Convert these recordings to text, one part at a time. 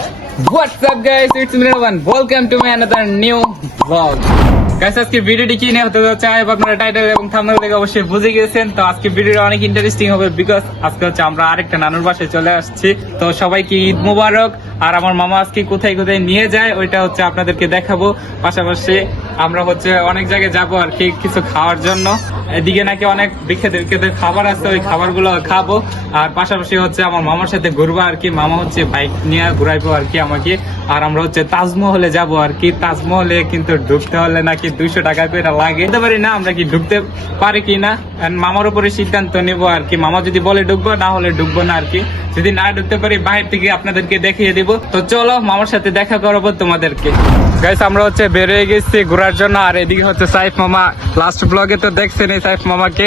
What's up guys, it's me Rohan. Welcome to my another new vlog. Guys, আজকে ভিডিওটি কি নিয়ে হতে যাচ্ছে আপনারা টাইটেল এবং থাম্বনেল দেখে অবশ্যই বুঝে গেছেন। তো আজকে ভিডিওটা অনেক ইন্টারেস্টিং হবে বিকজ আজকে হচ্ছে আমরা আরেকটা নানুর বাসায় চলে আসছি। তো সবাইকে ঈদ মুবারক। আর আমার মামা আজকে কোথায় কোথায় নিয়ে যায় ওইটা হচ্ছে আপনাদেরকে দেখাবো। পাশাপাশি আমরা হচ্ছে অনেক জায়গায় যাবো আর কি কিছু খাওয়ার জন্য। এদিকে নাকি অনেক বিখ্যাত খাবার আছে, ওই খাবারগুলো খাবো। আর পাশাপাশি হচ্ছে আমার মামার সাথে ঘুরবো আর কি। মামা হচ্ছে বাইক নিয়ে ঘুরাইবো আর কি আমাকে। আর আমরা হচ্ছে তাজমহলে যাবো আর কি। তাজমহলে কিন্তু ঢুকতে হলে নাকি 200 টাকা করে লাগে, বলতে পারি না আমরা কি ঢুকতে পারি কি না, মামার উপরে সিদ্ধান্ত নেবো আর কি। মামা যদি বলে ঢুকবো, না হলে ঢুকবো না আর কি। যদি না ঢুকতে পারি বাইরে থেকে আপনাদেরকে দেখিয়ে দিব। তো চলো মামার সাথে দেখা করাবো তোমাদেরকে। গাইস, আমরা হচ্ছে বেরিয়ে গেছি ঘোরার জন্য। আর এদিকে হচ্ছে সাইফ মামা, লাস্ট ব্লগে তো দেখছেন এই সাইফ মামাকে।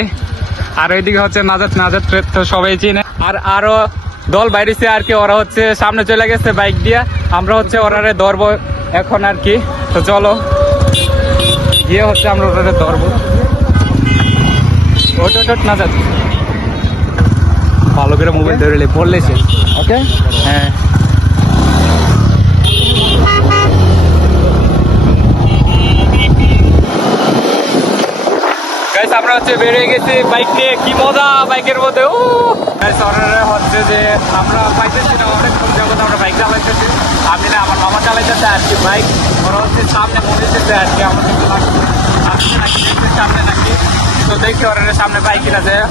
আর ওইদিকে হচ্ছে নাজাত তো সবাই চিনে। আর আরো দল বাইরেছে আর কি, ওরা হচ্ছে সামনে চলে গেছে বাইক দিয়া। আমরা হচ্ছে ওরারে ধরবো এখন আর কি। তো চলো গিয়ে হচ্ছে আমরা ওটারে ধরবো। ওটা না যাচ্ছে ভালো করে মোবাইল ধরে পড়লে সে ওকে। হ্যাঁ, আমরা হচ্ছে বেরিয়ে গেছি বাইক নিয়ে। কি মজা বাইকের মধ্যে। হচ্ছে যে আমরা পাইতেছি না, অনেকক্ষণ যাবত আমরা বাইক চালাইতেছি। আমি না, আমার মামা চালাইতেছে আর কি বাইক। ওরা হচ্ছে সামনে পৌঁছেছে আর কি। আমাদের আসছে নাকি দেখতে সামনে নাকি। তো দেখি ওরা সামনে বাইক কিনা যায়।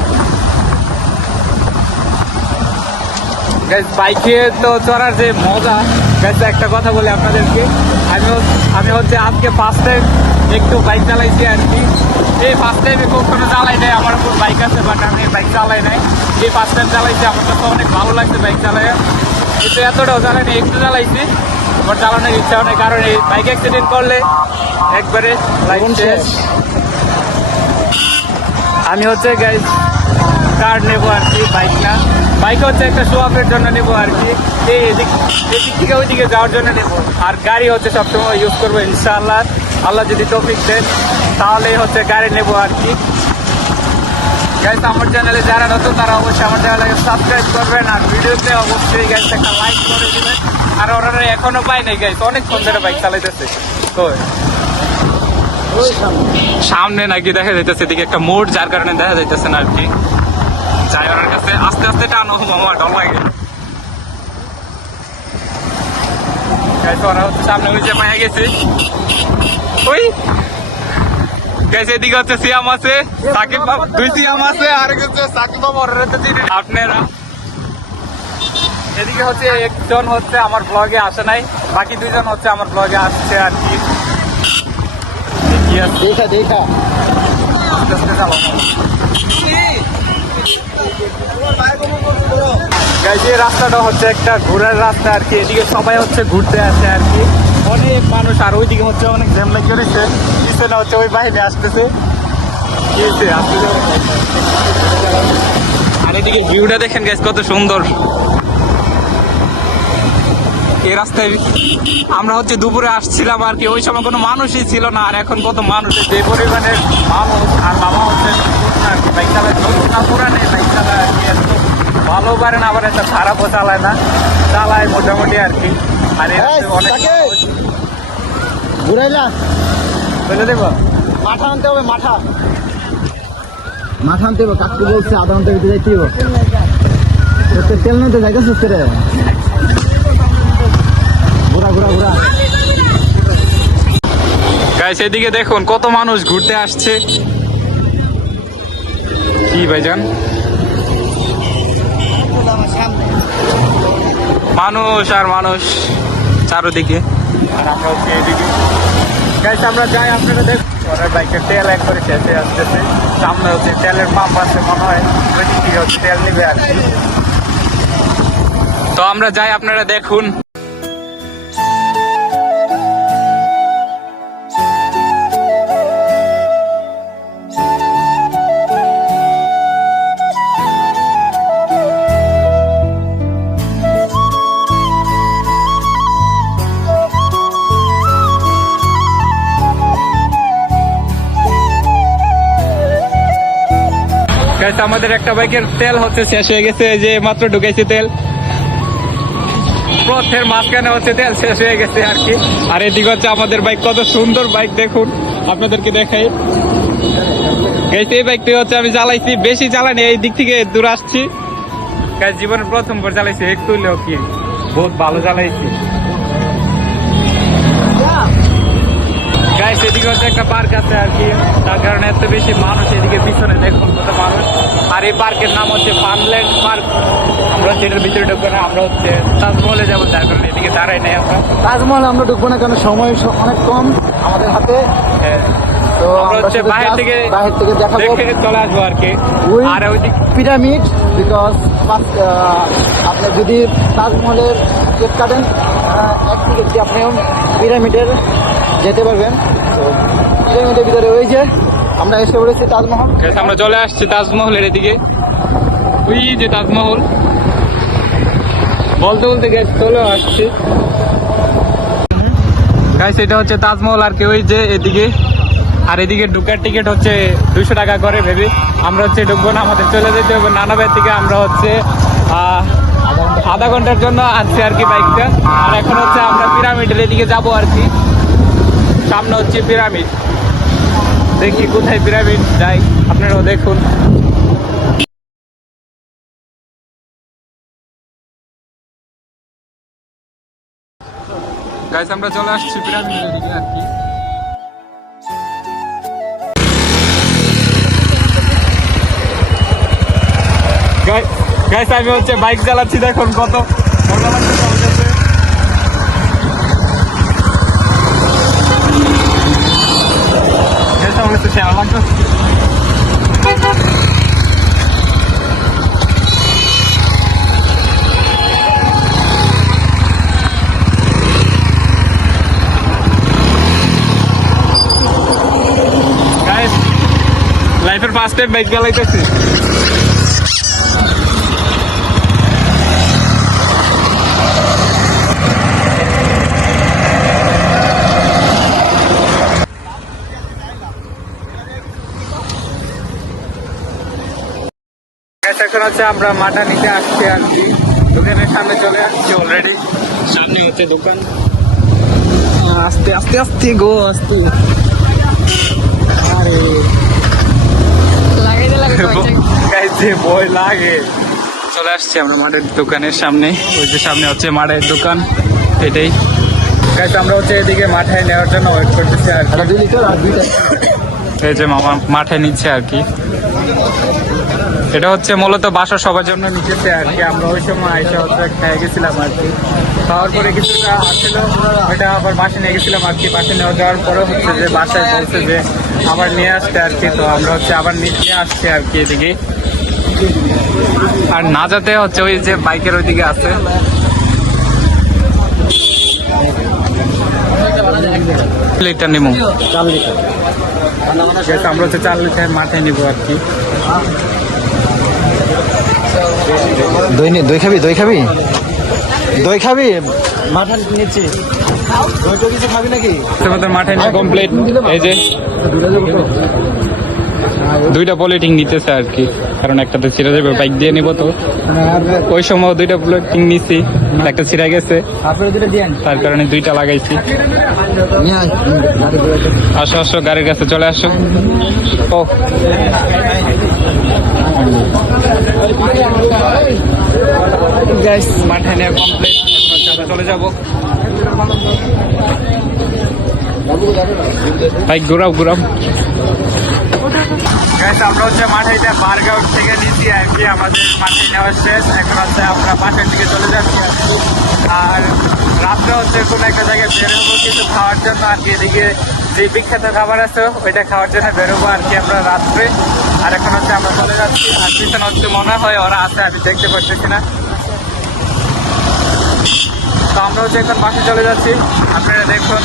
বাইকে তো চড়ার যে মজা, একটা কথা বলি আপনাদেরকে। আমি হচ্ছে আজকে ফার্স্ট টাইম একটু বাইক চালাইছি আর কি। এই ফার্স্ট টাইমে কখনো চালাই নাই। আমার উপর বাইক আছে বাট আমি বাইক চালাই নাই। এই ফার্স্ট টাইম চালাইছি, আমার কাছে অনেক ভালো লাগছে বাইক চালাই। কিন্তু এতটাও চালাই নাই, একটু চালাইছি। আমার চালানোর ইচ্ছা অনেক, কারণ এই বাইক অ্যাক্সিডেন্ট করলে একবারে লাইফ শেষ। আমি হচ্ছে গাইজ কার নেবো আর কি, বাইক না। বাইক হচ্ছে একটা শো অফের জন্য নেবো আর কি। এদিক থেকে ওইদিকে যাওয়ার জন্য নেবো। আর গাড়ি হচ্ছে সবসময় ইউজ করবো ইনশাআল্লাহ। আল্লাহ যদি তৌফিক দেন তাহলেই হচ্ছে গাড়ি নেবো আর কি। গাইজ, আমার চ্যানেলে যারা নতুন তারা অবশ্যই আমার চ্যানেলকে সাবস্ক্রাইব করবেন। আর ভিডিওতে অবশ্যই গাইজ একটা লাইক করে দিবেন। আর ওরা এখনো পাই নাই গাইজ, অনেকক্ষণ ধরে বাইক চালাইতেছে। তো সামনে নাকি দেখা যাইতেছে এদিকে একটা মোড়, যার কারণে দেখা যাইতেছে না আর কি। যাই ওনার কাছে আস্তে আস্তে টানো, মামা ডর লাগে। ওরা হচ্ছে সামনে ওই যে পায়ে গেছে। ওই গেছে এদিকে হচ্ছে সিয়াম আছে, সাকিব বাবা, 2 সিয়াম আছে। আর হচ্ছে সাকিব বাবা, ওরা তো চিনি আপনারা। এদিকে হচ্ছে একজন হচ্ছে আমার ব্লগে আসে নাই, বাকি 2 জন হচ্ছে আমার ব্লগে আসছে আর কি। দেখা আস্তে আস্তে চালাবো। এই রাস্তাটা হচ্ছে একটা ঘোরার রাস্তা আর কি। এদিকে সবাই হচ্ছে ঘুরতে আসে আর কি, অনেক মানুষ। আর ওইদিকে হচ্ছে অনেক জ্যাম লেগে রয়েছে। পিছনে হচ্ছে ওই বাইরে আসতেছে। আর এদিকে ভিউটা দেখেন গাইস, কত সুন্দর। এই রাস্তায় আমরা হচ্ছে দুপুরে আসছিলাম আর কি, ওই সময় কোনো মানুষই ছিল না। আর এখন কত মানুষের যে পরিমাণের মানুষ। আর মামা হচ্ছে আর কি বাইক চালায়, পুরানে বাইক চালায় আর কি। ভালো পারে না, আবার একটা খারাপও চালায় না, চালায় মোটামুটি আর কি। আর অনেক ঘুরাইলা বলে দেবো, মাথা আনতে হবে। মাথা আনতে হবে। কাকু বলছে আধা ঘন্টা ভিতরে যাইতে হবে। তেল নিতে যাইতেছিস রে, ঘোরা। গাইস, এদিকে দেখুন কত মানুষ ঘুরতে আসছে। কি ভাইজান, মানুষ আর মানুষ চারোদিকে। আর আমরা হচ্ছে এদিকে। গাইস, আমরা যাই, আপনারা দেখুন ওনার বাইকের তেল একবারে শেষে আসতেছে। সামনে হচ্ছে তেলের পাম্প আছে মনে হয়, ওই দিক থেকে হচ্ছে তেল নিবে আর কি। তো আমরা যাই, আপনারা দেখুন। আমাদের একটা বাইকের তেল হচ্ছে শেষ হয়ে গেছে, যে মাত্র ঢুকাইছে তেল। পথের মাঝখানে হচ্ছে তেল শেষ হয়ে গেছে আর কি। আর এদিকে হচ্ছে আমাদের বাইক, কত সুন্দর বাইক দেখুন, আপনাদেরকে দেখাই। এই বাইকটি হচ্ছে আমি চালাইছি, বেশি চালানি, এই দিক থেকে দূর আসছি। জীবনের প্রথমবার চালাইছি, একটু হলেও কি বহুত ভালো চালাইছি। গাইস এদিকে হচ্ছে একটা পার্ক আছে আর কি, তার কারণে এত বেশি মানুষ এদিকে পিছনে দেখুন কত মানুষ। আর এই পার্কের নাম হচ্ছে ফানল্যান্ড পার্ক। আমরা সেটার ভিতরে ঢুকবো না, আমরা হচ্ছে তাজমহলে যাবো, তার কারণে এদিকে দাঁড়াই নাই আমরা। তাজমহল আমরা ঢুকবো না, কারণ সময় অনেক কম আমাদের হাতে। হ্যাঁ, তো আমরা হচ্ছে বাহির থেকে দেখাবো, দেখে চলে আসবো আর কি। আর ওই দিক পিরামিড, বিকজ আপনি যদি তাজমহলের টিকিট কাটেন, এক টিকিট দিয়ে আপনিও পিরামিডের যেতে পারবেন। তো পিরামিডের ভিতরে ওই যে আমরা এসে পড়েছি তাজমহল। আমরা চলে আসছি তাজমহলের এদিকে, ওই যে তাজমহল বলতে বলতে চলে আসছি। গাইস এটা হচ্ছে তাজমহল আর কি, ওই যে এদিকে। আর এদিকে ঢুকার টিকিট হচ্ছে 200 টাকা করে ভেবে আমরা হচ্ছে ঢুকবো না, আমাদের চলে যেতে হবে নানাবাই থেকে। আমরা হচ্ছে আধা ঘন্টার জন্য আনছি আর কি বাইকটা। আর এখন হচ্ছে আমরা পিরামিডের এদিকে যাবো আর কি, সামনে হচ্ছে পিরামিড। দেখি কোথায় পিরামিড যাই, আপনারাও দেখুন। গাইস আমরা চলে আসছি পিরামিডের দিকে আর কি। গাইস আমি হচ্ছে বাইক চালাচ্ছি, দেখুন কত মজা লাগছে আমার কাছে। গাইস আমার কাছে শেয়ার লাগছে। গাইস লাইফের ফার্স্ট টাইম বাইক চালাইতেছি। এখন হচ্ছে আমরা মাঠা নিতে আসছি আর কি, দোকানের সামনে চলে আসছি অলরেডি। সামনে হচ্ছে দোকান, আস্তে আস্তে আস্তে গো আস্তে। আরে যে ভয় লাগে। চলে আসছি আমরা মাঠের দোকানের সামনে, ওই যে সামনে হচ্ছে মাঠের দোকান, এটাই। গাইস আমরা হচ্ছে এদিকে মাথায় নেওয়ার জন্য ওয়েট করতেছি আর কি। এই যে মামা মাঠে নিচ্ছে আর কি। এটা হচ্ছে মূলত বাসা সবার জন্য নিতেছে আর কি। আমরা ওই সময় আইসা হচ্ছে খেয়ে গেছিলাম আর কি, খাওয়ার পরে কিছুটা আসছিল, ওইটা আবার বাসে নিয়ে গেছিলাম আর কি। বাসে নেওয়া যাওয়ার পরে হচ্ছে যে বাসায় বলছে যে আবার নিয়ে আসতে আর কি। তো আমরা হচ্ছে আবার নিয়ে আসছি আর কি এদিকে। আর না যাতে হচ্ছে ওই যে বাইকের ওইদিকে আছে। লিটার নিবো, আমরা হচ্ছে 4 লিটার মাথায় নিবো আর কি। দই খাবি, দই খাবি, দই খাবি, মাথা নিচ্ছি। দই তো কিছু খাবি নাকি? তোমাদের মাঠে নিয়ে কমপ্লিট। এই যে 2টা পলিটিং নিতেছে আর কি, কারণ একটাতে ছিঁড়ে যাবে, বাইক দিয়ে নিবো তো। ওই সময় 2টা পলিটিং নিছি, একটা ছিঁড়ে গেছে, তার কারণে 2টা লাগাইছি। আসো আসো, গাড়ির কাছে চলে আসো। ও গাইস মাঠে নিয়ে কমপ্লিট, চলে যাবো। বাইক ঘুরাও ঘুরাও। আমরা হচ্ছে মাঠে বারগাউট থেকে নিচ্ছি আর কি, আমাদের মাঠে নেওয়া শেষ। এখন হচ্ছে আমরা পাশের দিকে চলে যাচ্ছি আর রাত্রে হচ্ছে কোনো একটা জায়গায় বেরোবো কিছু খাওয়ার জন্য আর কি। এদিকে যে বিখ্যাত খাবার আছে ওইটা খাওয়ার জন্য বেরোবো আর কি আমরা রাত্রে। আর এখন হচ্ছে আমরা চলে যাচ্ছি, আর পিছনে হচ্ছে মনে হয় ওরা আছে, আমি দেখতে পাচ্ছি না। তো আমরা হচ্ছে এখন বাসে চলে যাচ্ছি, আপনারা দেখুন।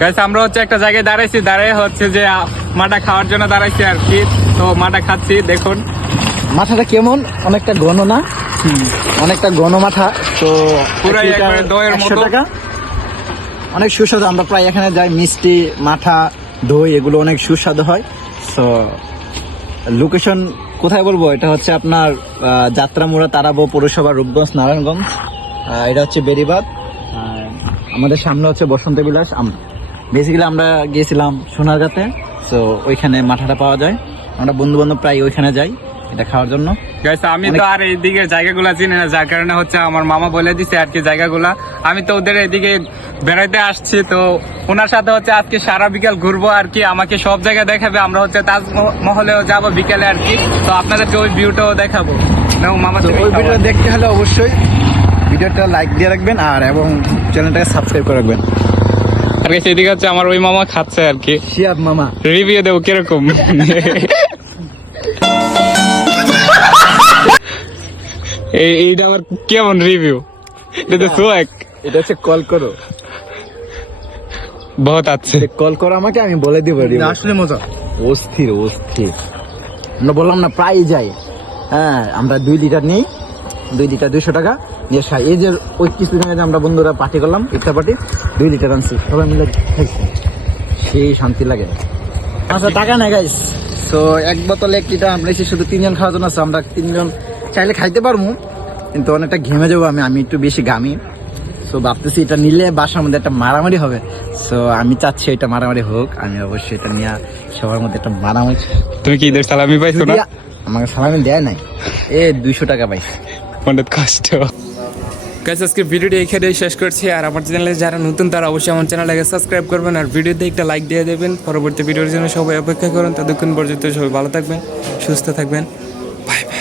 গাইস আমরা হচ্ছে একটা জায়গায় দাঁড়াইছি, দাঁড়াই হচ্ছে যে মাটা খাওয়ার জন্য দাঁড়াইছি আর কি। তো মাটা খাচ্ছি, দেখুন মাথাটা কেমন, অনেকটা ঘন না? অনেকটা ঘন মাথা। তো পুরো একবারে দইয়ের মতো, অনেক সুস্বাদু। আমরা প্রায় এখানে যাই, মিষ্টি, মাঠা, দই এগুলো অনেক সুস্বাদু হয়। তো লোকেশন কোথায় বলবো, এটা হচ্ছে আপনার যাত্রামুড়া তারাবো পৌরসভা রূপগঞ্জ নারায়ণগঞ্জ। এটা হচ্ছে বেরিবাদ। আমাদের সামনে হচ্ছে বসন্ত বিলাস। বেসিক্যালি আমরা গিয়েছিলাম সোনারগাঁতে, তো ওইখানে মাঠাটা পাওয়া যায়। আমরা বন্ধু বান্ধব প্রায় ওইখানে যাই এটা খাওয়ার জন্য। গাইস আমি তো আর এইদিকে জায়গাগুলা চিনি না, যার কারণে হচ্ছে আমার মামা বলে দিছে আর কি জায়গাগুলা। আমি তো ওদের এদিকে বেড়াইতে আসছি, তো ওনার সাথে হচ্ছে আজকে সারা বিকাল ঘুরবো আর কি। আমাকে সব জায়গা দেখাবে, আমরা হচ্ছে তাজমহলেও যাব বিকালে আর কি। তো আপনাদেরকে ওই ভিউটাও দেখাবো। নাও মামা, তো তুমি ওই খাও। ভিডিও দেখতে হলে অবশ্যই ভিডিওটা লাইক দিয়ে রাখবেন আর এবং চ্যানেলটাকে সাবস্ক্রাইব করে রাখবেন। আর গাইস এদিকে হচ্ছে আমার ওই মামা খাচ্ছে আর কি। শিয়াব মামা। রিভিউ দেবো কিরকম। এইটা আবার কেমন রিভিউ? এটা তো সোয়াক এটা হচ্ছে কল করো, বহুত আছে। কল করো আমাকে, আমি বলে দিব। আসলে মজা অস্থির অস্থির। আমরা বললাম না প্রায় যাই। হ্যাঁ, আমরা 2 লিটার নিই, 2 লিটার 200 টাকা নিয়ে খাই। এই যে ওই কিছুদিন আগে আমরা বন্ধুরা পার্টি করলাম, ইফতার পার্টি, 2 লিটার আনছি, সবাই মিলে খাইছি, সেই শান্তি লাগে। আচ্ছা টাকা নাই গাইস। তো 1 বোতল 1 লিটার আমরা এসে শুধু 3 জন খাওয়ার জন্য আছে। আমরা 3 জন চাইলে খাইতে পারবো, কিন্তু অনেকটা ঘেমে যাবো। আমি একটু বেশি ঘামি। সো ভাবতেছি এটা নিলে বাসার মধ্যে একটা মারামারি হবে। সো আমি চাচ্ছি এটা মারামারি হোক, আমি অবশ্যই এটা নিয়ে সবার মধ্যে একটা মারামারি। তুমি কি ঈদের সালামি পাইছো না? আমাকে সালামি দেয় নাই, 200 টাকা পাইছি। অনেক কষ্ট। গাইস আজকে ভিডিওটি এখানেই শেষ করছি। আর আমার চ্যানেলে যারা নতুন তারা অবশ্যই আমার চ্যানেলটাকে সাবস্ক্রাইব করবেন আর ভিডিওতে একটা লাইক দিয়ে দেবেন। পরবর্তী ভিডিওর জন্য সবাই অপেক্ষা করুন। ততক্ষণ পর্যন্ত সবাই ভালো থাকবেন, সুস্থ থাকবেন। Bye bye.